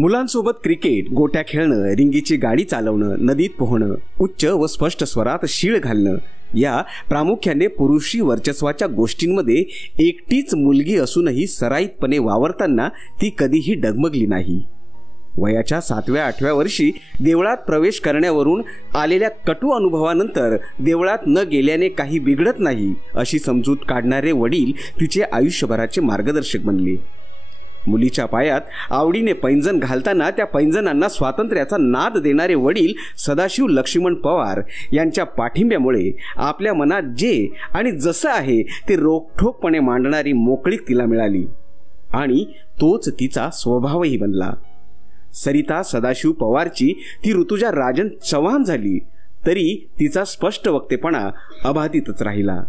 मुलांसोबत क्रिकेट, गोट्या खेळणं, रिंगीची गाडी चालवणं, नदीत पोहणं, उच्च व स्पष्ट स्वरात शीळ घालणं या प्रामुख्याने पुरुषी वर्चस्वाच्या गोष्टींमध्ये एकटीच मुलगी असूनही सराईतपणे वावरताना ती कधीही डगमगली नाही. वयाच्या 7व्या-8व्या वर्षी देवळात प्रवेश करण्यावरून आलेल्या कटू अनुभवानंतर देवळात न गेल्याने काही बिघडत नाही अशी समजूत काढणारे वडील तिचे आयुष्यभराचे मार्गदर्शक बनले. मुलीच्या पायात आवडीने पैंजण घालताना त्या पैंजणांना स्वातंत्र्याचा नाद देणारे वडील सदाशिव लक्ष्मण पवार यांच्या पाठिंब्यामुळे आपल्या मनात जे आणि जसं आहे ते रोखठोकपणे मांडणारी मोकळीक तिला मिळाली आणि तोच तिचा स्वभावही बनला. सरिता सदाशिव पवारची ती ऋतुजा राजन चव्हाण झाली तरी तिचा स्पष्ट वक्तेपणा अबाधितच राहिला.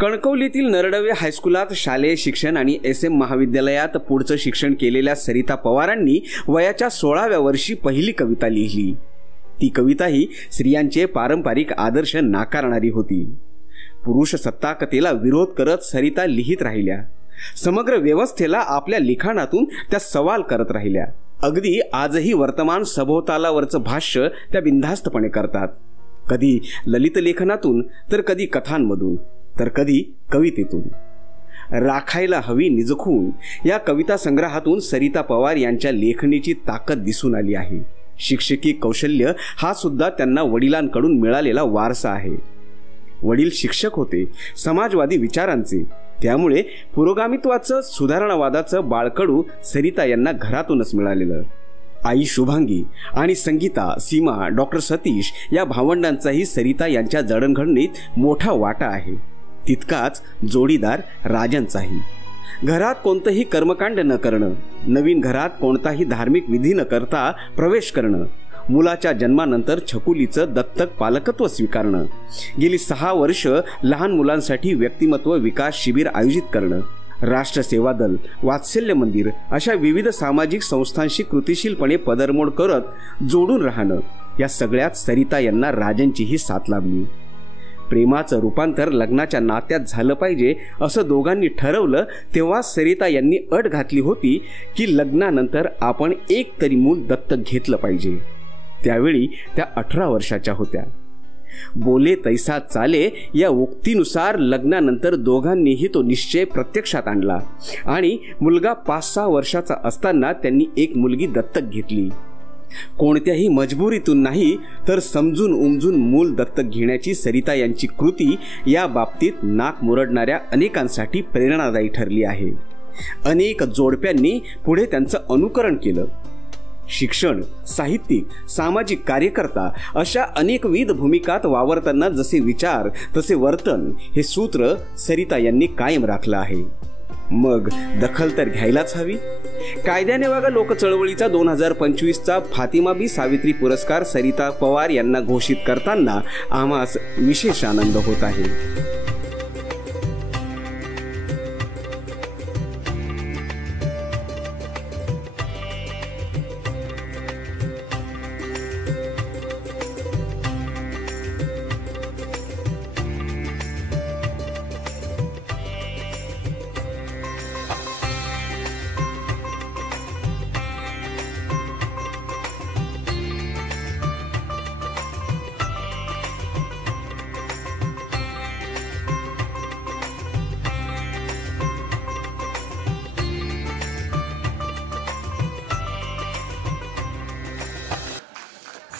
कणकवलीतील नरडवे हायस्कुलात शालेय शिक्षण आणि SM महाविद्यालयात पुढचं शिक्षण केलेल्या सरिता पवारांनी वयाच्या 16व्या वर्षी पहिली कविता लिहिली. ती कविताही स्त्रियांचे पारंपरिक आदर्श नाकारणारी होती. पुरुष सत्ताकतेला विरोध करत सरिता लिहित राहिल्या. समग्र व्यवस्थेला आपल्या लिखाणातून त्या सवाल करत राहिल्या. अगदी आजही वर्तमान सभोवतालावरचं भाष्य त्या बिनधास्तपणे करतात. कधी ललित लेखनातून तर कधी कथांमधून तर कधी कवितेतून. राखायला हवी निजखून या कविता संग्रहातून सरिता पवार यांच्या लेखणीची ताकद दिसून आली आहे. शिक्षकी कौशल्य हा सुद्धा त्यांना वडिलांकडून मिळालेला वारसा आहे. वडील शिक्षक होते, समाजवादी विचारांचे. त्यामुळे पुरोगामित्वाचं, सुधारणावादाचं बाळकडू सरिता यांना घरातूनच मिळालेलं. आई शुभांगी आणि संगीता, सीमा, डॉक्टर सतीश या भावंडांचाही सरिता यांच्या जडणघडणीत मोठा वाटा आहे. तितकाच जोडीदार राजांचाही. घरात कोणतंही कर्मकांड न करणं, नवीन घरात कोणताही धार्मिक विधी न करता प्रवेश करणं, मुलाच्या जन्मानंतर छकुलीचं दत्तक पालकत्व स्वीकारणं, गेली 6 वर्ष लहान मुलांसाठी व्यक्तिमत्व विकास शिबिर आयोजित करणं, राष्ट्रसेवा दल, वात्सल्य मंदिर अशा विविध सामाजिक संस्थांशी कृतिशीलपणे पदरमोड करत जोडून राहणं, या सगळ्यात सरिता यांना राजांचीही साथ लाभली. प्रेमाचं रूपांतर लग्नाच्या नात्यात झालं पाहिजे असं दोघांनी ठरवलं तेव्हा सरिता यांनी अट घातली होती की लग्नानंतर आपण एक तरी मूल दत्तक घेतलं पाहिजे. त्यावेळी त्या 18 वर्षाच्या होत्या. बोले तैसा चाले या उक्तीनुसार लग्नानंतर दोघांनीही तो निश्चय प्रत्यक्षात आणला आणि मुलगा 5-6 वर्षाचा असताना त्यांनी एक मुलगी दत्तक घेतली. कोणत्याही मजबुरीतून नाही तर समजून उमजून मूल दत्तक घेण्याची सरिता यांची कृती या बाबतीत नाक मुरडणाऱ्या अनेकांसाठी प्रेरणादायी ठरली आहे. अनेक जोडप्यांनी पुढे त्यांचं अनुकरण केलं. शिक्षण, साहित्यिक, सामाजिक कार्यकर्ता अशा अनेकविध भूमिकात वावरताना जसे विचार तसे वर्तन हे सूत्र सरिता यांनी कायम राखलं आहे. मग दखल तर घ्यायलाच हवी. कायद्याने वागा लोक चळवळीचा 2025चा फातिमा बी सावित्री पुरस्कार सरिता पवार यांना घोषित करताना आम्हास विशेष आनंद होत आहे.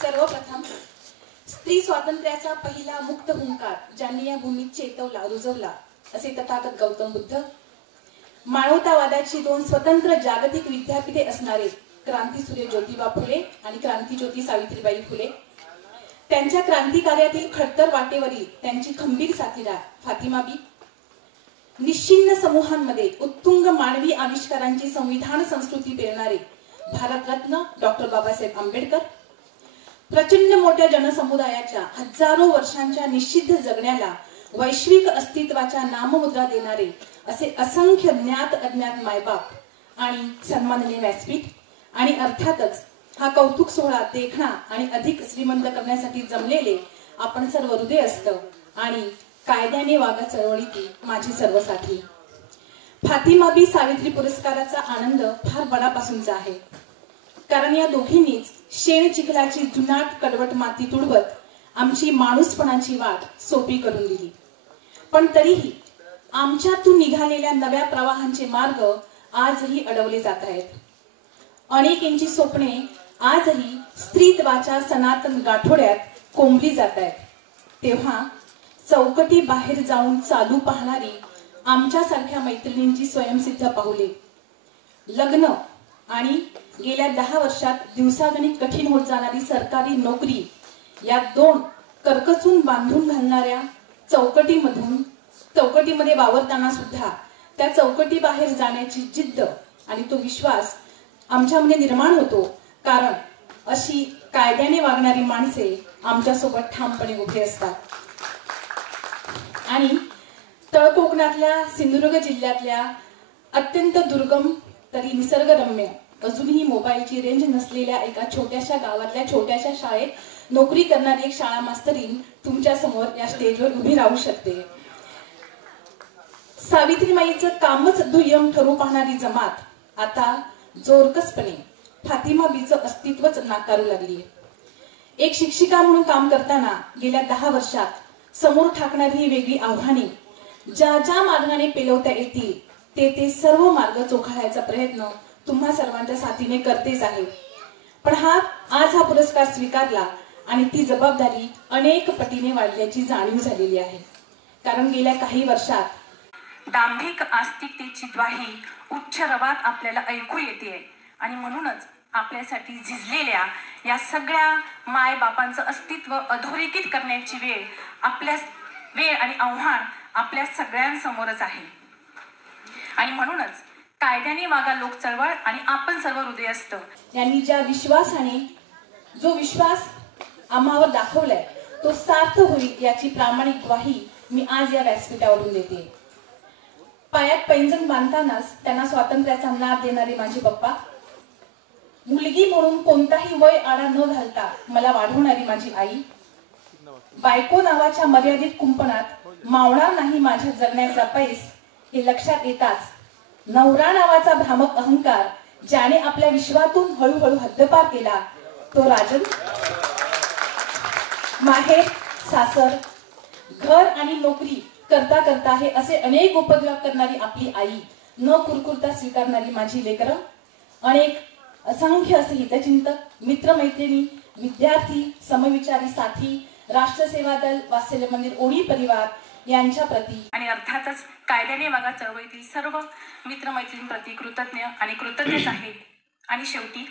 सर्वप्रथम स्त्री स्वातंत्र्याचा पहिला मुक्त हुंकार ज्यांनी या भूमीत चेतवला, रुजवला असे तथागत गौतम बुद्ध. मानवतावादाची 2 स्वतंत्र जागतिक विद्यापीठे असणारे क्रांतीसूर्य ज्योतिबा फुले आणि क्रांतीज्योती सावित्रीबाई फुले. त्यांच्या क्रांतिकार्यातील खडतर वाटेवरील त्यांची खंबीर साथीदार फातिमा बी. निश्चिन्न समूहांमध्ये उत्तुंग मानवी आविष्कारांची संविधान संस्कृती पेरणारे भारतरत्न डॉक्टर बाबासाहेब आंबेडकर. प्रचंड मोठ्या जनसमुदायाच्या हजारो वर्षांच्या निषिद्ध जगण्याला वैश्विक अस्तित्वाच्या नाममुद्रा देणारे असे असंख्य ज्ञात अज्ञात मायबाप आणि सन्माननीय व्यासपीठ आणि अर्थातच हा कौतुक सोहळा देखणा आणि अधिक श्रीमंत करण्यासाठी जमलेले आपण सर्व हृदय असतं आणि कायद्याने वागा चळवळीतील माझे सर्व साथी. फातिमा बी सावित्री पुरस्काराचा आनंद फार मनापासूनचा आहे. कारण या दोघींनीच शेण चिखलाची जुनाट कडवट माती तुडवत आमची माणूसपणाची वाट सोपी करून दिली. पण तरीही आमच्यातून निघालेल्या नव्या प्रवाहांचे मार्ग आजही अडवले जात आहेत. अनेकांची स्वप्ने आजही स्त्रीत्वाच्या सनातन गाठोड्यात कोंबली जात आहेत. तेव्हा चौकटी बाहेर जाऊन चालू पाहणारी आमच्यासारख्या मैत्रिणींची स्वयंसिद्ध पाऊले, लग्न आणि गेल्या 10 वर्षात दिवसागणिक कठीण होत जाणारी सरकारी नोकरी, या दोन करकचून बांधून घालणाऱ्या चौकटीमध्ये वावरताना सुद्धा त्या चौकटी बाहेर जाण्याची जिद्द आणि तो विश्वास आमच्यामध्ये निर्माण होतो. कारण अशी कायद्याने वागणारी माणसे आमच्यासोबत ठामपणे उभे असतात. आणि तळकोकणातल्या सिंधुदुर्ग जिल्ह्यातल्या अत्यंत दुर्गम तरी निसर्गरम्य, अजूनही मोबाईलची रेंज नसलेल्या एका छोट्याशा गावातल्या छोट्याशा शाळेत नोकरी करणारी एक शाळा मास्तरीण तुमच्या समोर या स्टेजवर उभी राहू शकते. सावित्रीमाईचं कामच दुय्यम ठरू पाहणारी जमात आता जोरकसपणे फातिमा बीचं अस्तित्वच नाकारू लागली. एक शिक्षिका म्हणून काम करताना गेल्या 10 वर्षात समोर ठाकणारी ही वेगळी आव्हाने ज्या ज्या मार्गाने पेलवता येतील ते सर्व मार्ग चोखाळायचा प्रयत्न तुम्हा सर्वांच्या साथीने करतेच आहे. पण आज हा पुरस्कार स्वीकारला आणि ती जबाबदारी अनेक पटीने वाढल्याची जाणीव झालेली आहे. कारण गेल्या काही वर्षात दांभिक आस्तिकतेची द्वाही उच्च रवात आपल्याला ऐकू येते आणि म्हणूनच आपल्यासाठी झिजलेल्या या सगळ्या मायबापांचं अस्तित्व अधोरेखित करण्याची वेळ आणि आव्हान आपल्या सगळ्यांसमोरच आहे. आणि म्हणूनच कायद्याने वागा लोक चळवळ आणि आपण सर्व हृदयस्थ यांनी ज्या विश्वासाने जो विश्वास आम्हावर दाखवलाय तो सार्थ होईल याची प्रामाणिक ग्वाही मी आज या व्यासपीठावरून देते. पायात पैंजण बांधतानाच त्यांना स्वातंत्र्याचा नाद देणारे माझे पप्पा, मुलगी म्हणून कोणताही वय आडा न घालता मला वाढवणारी माझी आई, बायको नावाच्या मर्यादित कुंपणात मावणार नाही माझ्या जगण्याचा पैस हे लक्षात येताच नवरा नावाचा भ्रामक अहंकार ज्याने आपल्या विश्वातून हळूहळू हद्दपार केला तो राजन, माहेर सासर घर आणि नोकरी करता करता हे असे अनेक उपद्रव करणारी आपली आई, न कुरकुरता स्वीकारणारी माझी लेकरं, अनेक असंख्य असे हितचिंतक, मित्रमैत्रिणी, विद्यार्थी, समविचारी साथी, राष्ट्रसेवा दल, वात्सल्य मंदिर, ओळी परिवार यांच्या प्रती आणि अर्थातच कायद्याने वागा चळवळीतील सर्व मित्रमैत्रिणींप्रती कृतज्ञ आणि कृतज्ञच आहे. आणि शेवटी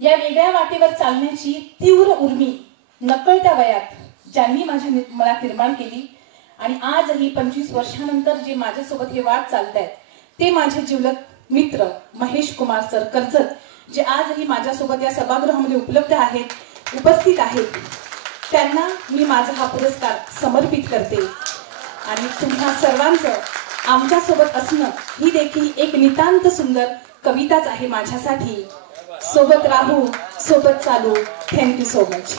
या वेगळ्या वाटेवर चालण्याची तीव्र उर्मी नकळत्या वयात ज्यांनी मला निर्माण केली आणि आजही 25 वर्षानंतर जे माझ्यासोबत हे वाट चालतायत ते माझे जिवलग मित्र महेश कुमार सर कर्जत, जे आजही माझ्यासोबत या सभागृहामध्ये उपस्थित आहेत, त्यांना मी माझा हा पुरस्कार समर्पित करते. आणि तुम्हा सर्वांचं आमच्यासोबत असणं ही देखील एक नितांत सुंदर कविताच आहे माझ्यासाठी. सोबत राहू, सोबत चालू. Thank you so much.